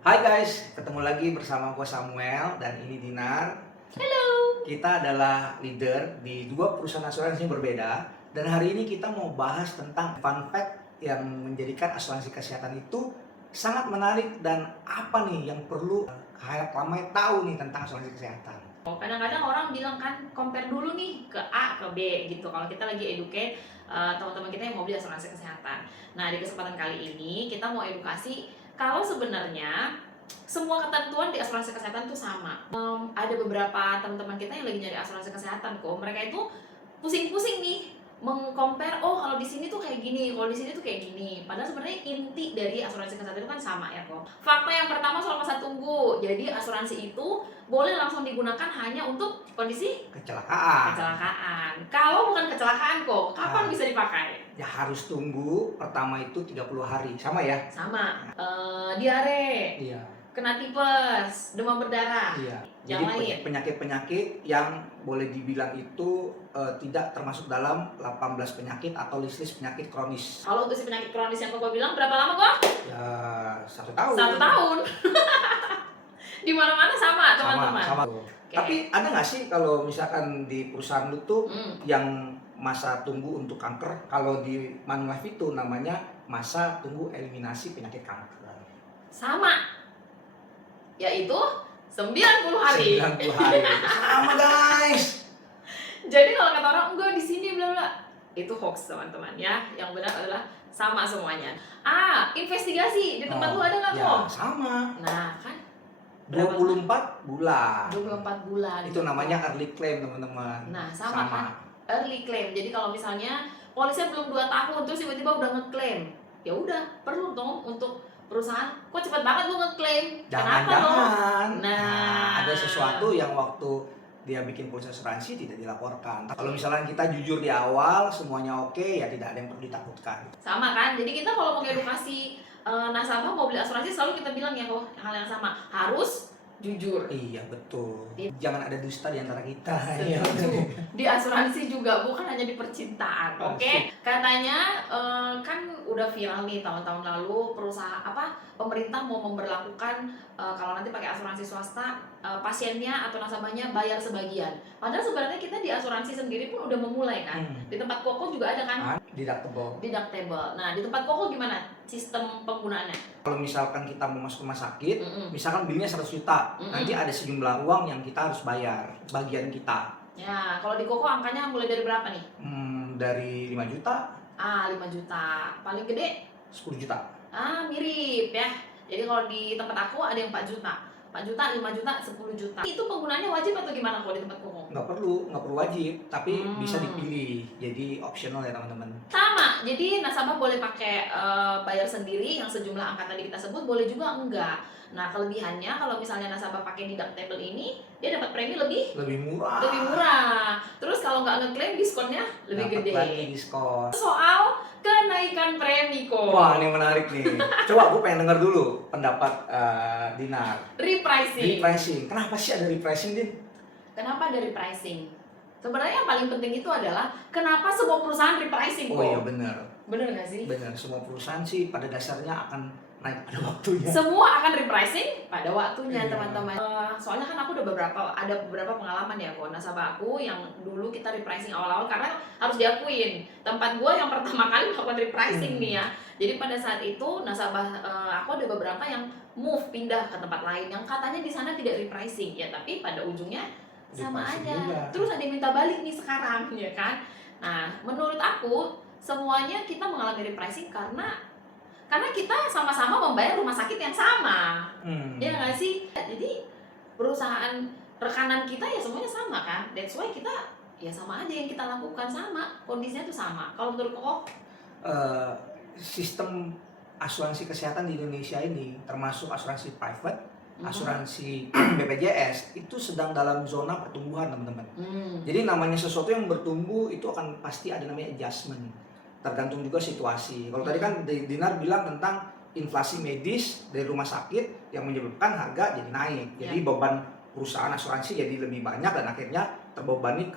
Hai guys, ketemu lagi bersama gue Samuel dan ini Dinar. Halo. Kita adalah leader di dua perusahaan asuransi yang berbeda. Dan hari ini kita mau bahas tentang fun fact yang menjadikan asuransi kesehatan itu sangat menarik. Dan apa nih yang perlu khalayak ramai tahu nih tentang asuransi kesehatan. Kadang-kadang orang bilang kan compare dulu nih ke A ke B gitu. Kalau kita lagi educate teman-teman kita yang mau beli asuransi kesehatan. Nah, di kesempatan kali ini kita mau edukasi kalau sebenarnya semua ketentuan di asuransi kesehatan itu sama. Ada beberapa teman-teman kita yang lagi nyari asuransi kesehatan kok. Mereka itu pusing-pusing nih mengcompare, oh kalau di sini tuh kayak gini, kalau di sini tuh kayak gini. Padahal sebenarnya inti dari asuransi kesehatan itu kan sama ya kok. Fakta yang pertama soal masa tunggu. Jadi asuransi itu boleh langsung digunakan hanya untuk kondisi kecelakaan. Kalau bukan kecelakaan kok, kapan bisa dipakai? Ya harus tunggu pertama itu 30 hari, sama ya? Sama. Diare, Iya. kena tipes, demam berdarah. Iya. Yang Jadi lain. penyakit-penyakit yang boleh dibilang itu tidak termasuk dalam 18 penyakit atau list penyakit kronis. Kalau untuk si penyakit kronis yang kok bilang berapa lama kok? Ya 1 tahun. 1 tahun. Di mana-mana sama teman-teman. Sama. Okay. Tapi ada nggak sih kalau misalkan di perusahaan lu tuh yang masa tunggu untuk kanker, kalau di Manulife itu namanya masa tunggu eliminasi penyakit kanker. Sama. Yaitu 90 hari. 90 hari. Sama guys. Jadi kalau kata orang enggak di sini bla bla, itu hoax teman-teman ya. Yang benar adalah sama semuanya. Investigasi di tempat lu ada nggak ya, kok? sama. Nah kan 24 bulan. 24 bulan. Itu namanya early claim teman-teman. Nah sama kan early claim. Jadi kalau misalnya polisnya belum 2 tahun terus tiba-tiba udah ngeklaim, ya udah perlu dong untuk perusahaan. Kok cepat banget lu ngeklaim? Kenapa dong? Jangan-jangan Nah, ada sesuatu yang waktu dia bikin polis asuransi tidak dilaporkan. Kalau misalnya kita jujur di awal semuanya oke, ya tidak ada yang perlu ditakutkan. sama kan? Jadi kita kalau mau edukasi nasabah mau beli asuransi selalu kita bilang ya kok hal yang sama, harus jujur. Iya betul. Jangan ada dusta di antara kita. Setuju. Di asuransi juga bukan hanya di percintaan, oke? Katanya kan udah viral nih tahun-tahun lalu perusahaan pemerintah mau memberlakukan kalau nanti pakai asuransi swasta pasiennya atau nasabahnya bayar sebagian. Padahal sebenarnya kita di asuransi sendiri pun udah memulai kan. Di tempat Koko juga ada kan? Deductible. Nah, di tempat Koko gimana sistem penggunaannya? Kalau misalkan kita mau masuk rumah sakit, misalkan bilnya 100 juta, nanti ada sejumlah uang yang kita harus bayar, bagian kita. Ya, kalau di Koko angkanya mulai dari berapa nih? Dari 5 juta. 5 juta. Paling gede? 10 juta. Mirip ya. Jadi kalau di tempat aku ada yang 4 juta. 4 juta, 5 juta, 10 juta. Itu penggunaannya wajib atau gimana kalau di tempat Koko? Nggak perlu wajib, tapi bisa dipilih. Jadi optional ya teman-teman. Sama, jadi nasabah boleh pakai bayar sendiri yang sejumlah angka tadi kita sebut, boleh juga enggak. Nah kelebihannya kalau misalnya nasabah pakai deductible ini, dia dapat premi lebih murah. Terus kalau nggak ngeklaim diskonnya lebih gede. Lagi diskon. Soal kenaikan premi kok. Wah ini menarik nih. Coba gue pengen denger dulu pendapat Dinar. Repricing. Kenapa sih ada repricing, Din? Kenapa ada repricing? Sebenarnya yang paling penting itu adalah kenapa semua perusahaan repricing kok. Oh iya benar. Bener nggak sih? Benar, semua perusahaan sih pada dasarnya akan naik pada waktunya. Semua akan repricing pada waktunya, Iya. teman-teman. Soalnya kan aku ada beberapa pengalaman ya kok nasabah aku yang dulu kita repricing awal-awal karena harus diakuin tempat gua yang pertama kali melakukan repricing nih ya. Jadi pada saat itu nasabah aku ada beberapa yang pindah ke tempat lain yang katanya di sana tidak repricing ya, tapi pada ujungnya sama Repricing aja. juga. Terus ada yang minta balik nih sekarang ya kan. Nah, menurut aku semuanya kita mengalami repricing karena kita sama-sama membayar rumah sakit yang sama. Ya nggak sih? Jadi perusahaan rekanan kita ya semuanya sama kan. That's why kita ya sama aja yang kita lakukan sama, kondisinya tuh sama. Kalau menurut Koko? Sistem asuransi kesehatan di Indonesia ini termasuk asuransi private, asuransi BPJS itu sedang dalam zona pertumbuhan teman-teman. Jadi namanya sesuatu yang bertumbuh itu akan pasti ada namanya adjustment. Tergantung juga situasi. Kalau tadi kan Dinar bilang tentang inflasi medis dari rumah sakit yang menyebabkan harga jadi naik. Jadi beban perusahaan asuransi jadi lebih banyak dan akhirnya terbebani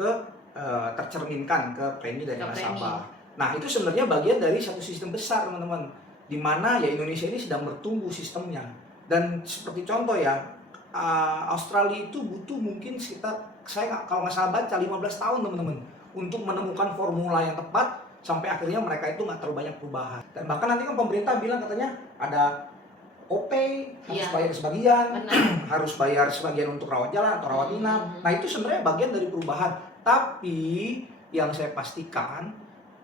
tercerminkan ke premi dari nasabah. Nah itu sebenarnya bagian dari satu sistem besar teman-teman, di mana ya Indonesia ini sedang bertumbuh sistemnya. Dan seperti contoh ya, Australia itu butuh mungkin sekitar, kalau nggak salah baca 15 tahun teman-teman, untuk menemukan formula yang tepat sampai akhirnya mereka itu nggak terlalu banyak perubahan. Dan bahkan nanti kan pemerintah bilang katanya ada OP, harus bayar sebagian, harus bayar sebagian untuk rawat jalan atau rawat inap. Nah itu sebenarnya bagian dari perubahan. Tapi yang saya pastikan,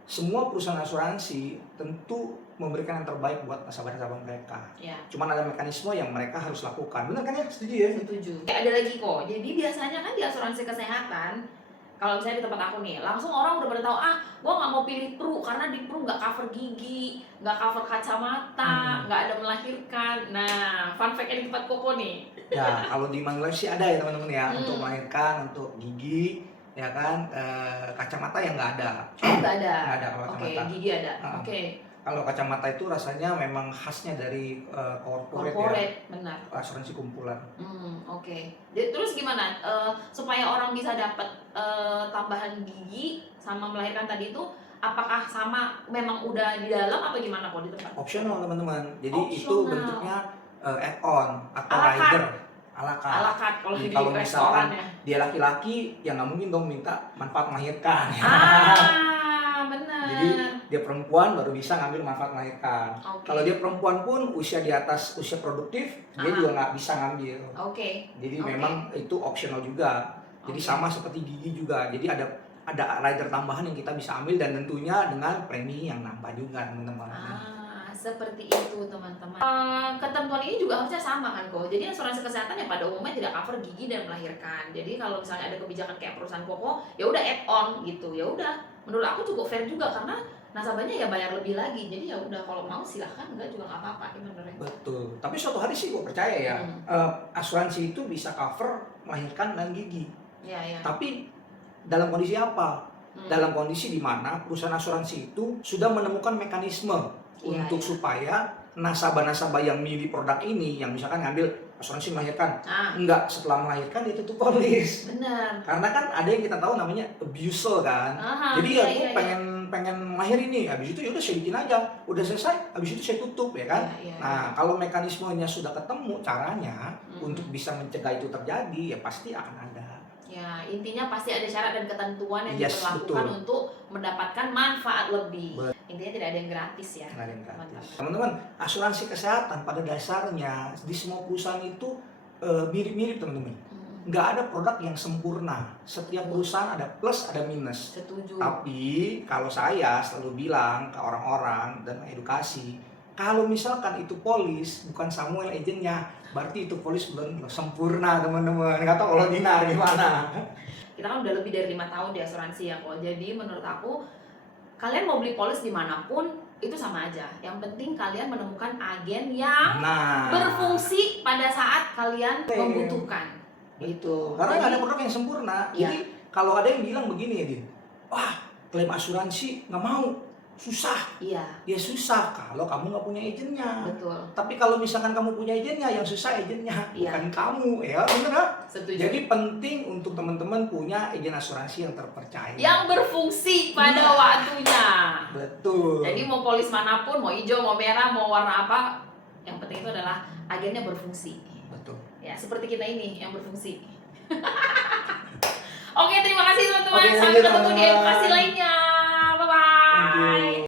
semua perusahaan asuransi tentu memberikan yang terbaik buat nasabah-nasabah mereka. Ya. Cuman ada mekanisme yang mereka harus lakukan. Benar kan ya? Setuju ya? Setuju. Ada lagi kok. Jadi biasanya kan di asuransi kesehatan, kalau misalnya di tempat aku nih, langsung orang udah pada tahu, gua nggak mau pilih Pru karena di Pru nggak cover gigi, nggak cover kacamata, nggak ada melahirkan. Nah, fun fact-nya di tempat Koko nih. Ya, kalau di Manulife sih ada ya teman-teman ya, untuk melahirkan, untuk gigi, ya kan, kacamata yang nggak ada. Nggak ada. Nggak ada kalau kacamata. Oke, gigi ada. Oke. Kalau kacamata itu rasanya memang khasnya dari corporate ya, benar. asuransi kumpulan. Oke. Terus gimana supaya orang bisa dapat tambahan gigi sama melahirkan tadi itu? Apakah sama memang udah di dalam apa gimana kok di tempat? Optional teman-teman. Jadi itu bentuknya add-on atau rider. Alakat kalau di kalau restoran misalkan ya. Dia laki-laki, ya nggak mungkin dong minta manfaat melahirkan. Benar. Jadi dia perempuan baru bisa ngambil manfaat melahirkan. Kalau dia perempuan pun usia di atas usia produktif, dia juga nggak bisa ngambil. Jadi memang itu optional juga. Jadi sama seperti gigi juga. Jadi ada rider tambahan yang kita bisa ambil dan tentunya dengan premi yang nambah juga teman-teman. Seperti itu teman-teman. Ketentuan ini juga harusnya sama kan kok. Jadi asuransi kesehatan yang pada umumnya tidak cover gigi dan melahirkan. Jadi kalau misalnya ada kebijakan kayak perusahaan Koko, ya udah add on gitu. Ya udah, menurut aku cukup fair juga karena nasabahnya ya bayar lebih lagi. Jadi ya udah kalau mau silahkan, enggak juga nggak apa-apa gimana. Betul. Tapi suatu hari sih gue percaya ya, asuransi itu bisa cover melahirkan dan gigi. Ya. Tapi dalam kondisi apa? Dalam kondisi di mana perusahaan asuransi itu sudah menemukan mekanisme untuk supaya nasabah-nasabah yang milih produk ini, yang misalkan ngambil asuransi melahirkan, enggak setelah melahirkan dia tutup polis. Benar. Karena kan ada yang kita tahu namanya abuser kan. Jadi aku pengen melahir ini, habis itu ya udah saya bikin aja, udah selesai, habis itu saya tutup ya kan. Nah kalau mekanismenya sudah ketemu caranya untuk bisa mencegah itu terjadi, ya pasti akan ada. Ya, intinya pasti ada syarat dan ketentuan yang diberlakukan untuk mendapatkan manfaat lebih. Intinya tidak ada yang gratis ya. Tidak ada yang gratis. Teman-teman, asuransi kesehatan pada dasarnya di semua perusahaan itu mirip-mirip teman-teman. Nggak ada produk yang sempurna. Setiap perusahaan ada plus, ada minus. Setuju. Tapi kalau saya selalu bilang ke orang-orang dan edukasi, kalau misalkan itu polis bukan Samuel agentnya, berarti itu polis belum sempurna teman-teman. Nggak tahu kalau Dinar gimana. Kita kan udah lebih dari 5 tahun di asuransi ya kok. Jadi menurut aku kalian mau beli polis dimanapun itu sama aja. Yang penting kalian menemukan agen yang berfungsi pada saat kalian membutuhkan. Itu. Karena nggak ada produk yang sempurna. Jadi kalau ada yang bilang begini ya Din, wah klaim asuransi nggak mau, susah. Iya. Ya susah kalau kamu nggak punya agennya. Betul. Tapi kalau misalkan kamu punya agennya, yang susah agennya, bukan kamu, ya benar kan? Setuju. Jadi penting untuk teman-teman punya agen asuransi yang terpercaya. Yang berfungsi pada waktunya. Betul. Jadi mau polis manapun, mau hijau, mau merah, mau warna apa, yang penting itu adalah agennya berfungsi. Betul. Ya seperti kita ini yang berfungsi. Oke, terima kasih teman-teman. Sampai ketemu di edukasi lainnya. Bye-bye.